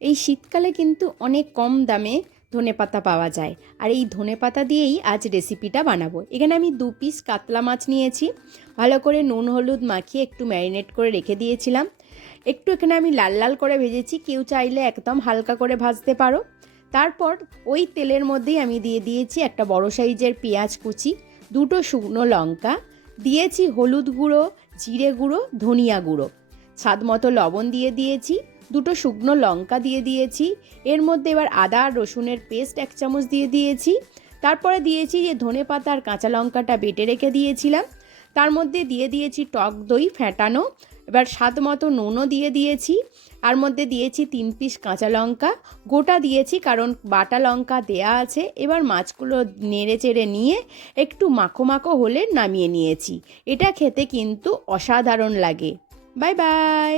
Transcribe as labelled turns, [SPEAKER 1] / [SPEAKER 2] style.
[SPEAKER 1] এই শীতকালে কিন্তু অনেক কম দামে ধনেপাতা পাওয়া যায়। আর এই ধনেপাতা দিয়েই আজ রেসিপিটা বানাবো। এখানে আমি দু পিস কাতলা মাছ নিয়েছি। ভালো করে নুন, হলুদ মাখিয়ে একটু ম্যারিনেট করে রেখে দিয়েছিলাম। একটু এখানে আমি লাল লাল করে ভেজেছি। কেউ চাইলে একদম হালকা করে ভাজতে পারো। তারপর ওই তেলের মধ্যেই আমি দিয়ে দিয়েছি একটা বড় সাইজের পেঁয়াজ কুচি, দুটো শুকনো লঙ্কা, দিয়েছি হলুদ গুঁড়ো, জিরে গুঁড়ো, ধনিয়া গুঁড়ো। স্বাদ মতো লবণ দিয়ে দিয়েছি। দুটো শুকনো লঙ্কা দিয়ে দিয়েছি। এর মধ্যে এবার আদা আর রসুনের পেস্ট এক চামচ দিয়ে দিয়েছি। তারপরে দিয়েছি যে ধনে পাতা আর কাঁচা লঙ্কাটা বেটে রেখে দিয়েছিলাম। তার মধ্যে দিয়ে দিয়েছি টক দই ফ্যাটানো এবার স্বাদ মতো নুনও দিয়ে দিয়েছি। আর মধ্যে দিয়েছি তিন পিস কাঁচা লঙ্কা। গোটা দিয়েছি কারণ বাটা লঙ্কা দেয়া আছে। এবার মাছগুলো নেড়ে চেড়ে নিয়ে একটু মাখো মাখো হলে নামিয়ে নিয়েছি। এটা খেতে কিন্তু অসাধারণ লাগে। Bye bye!